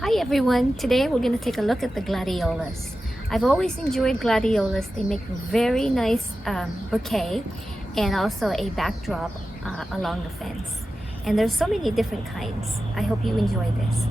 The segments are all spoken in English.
Hi everyone, today we're going to take a look at the Gladiolus. I've always enjoyed Gladiolus. They make a very nice bouquet and also a backdrop along the fence. And there's so many different kinds. I hope you enjoy this.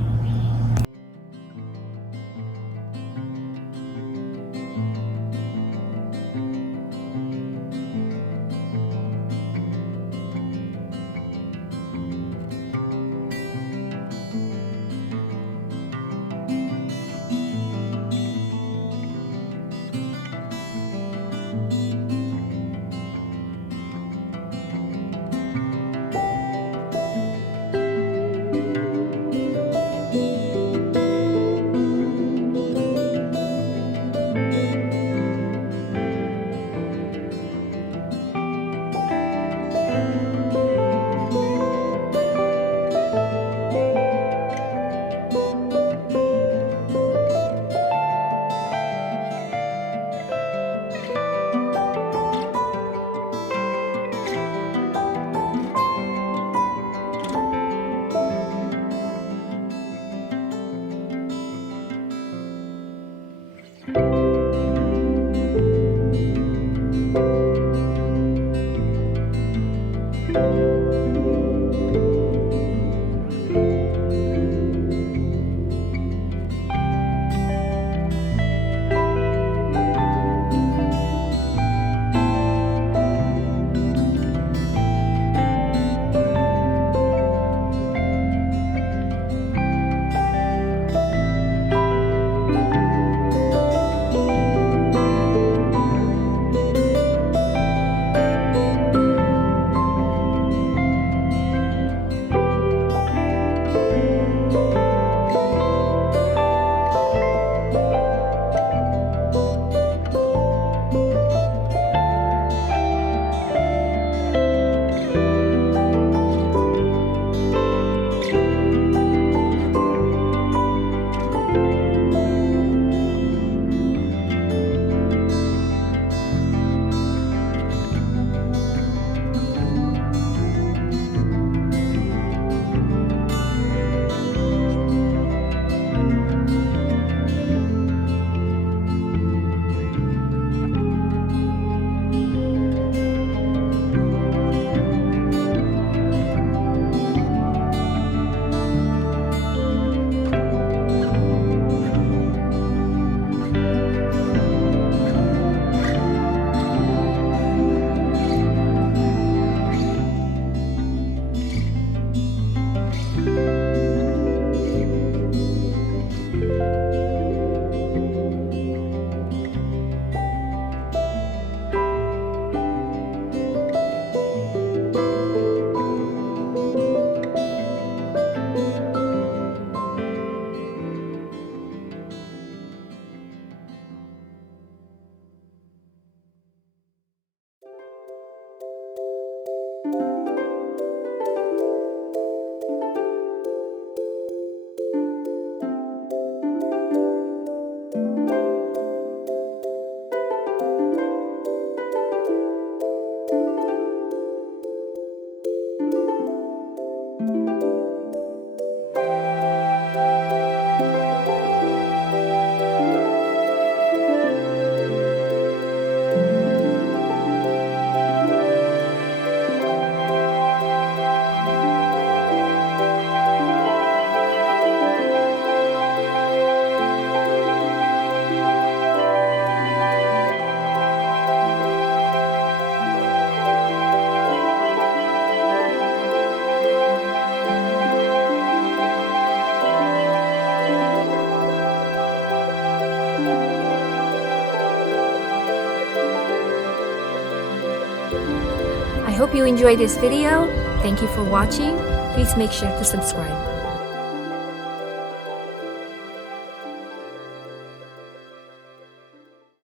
I hope you enjoyed this video. Thank you for watching. Please make sure to subscribe.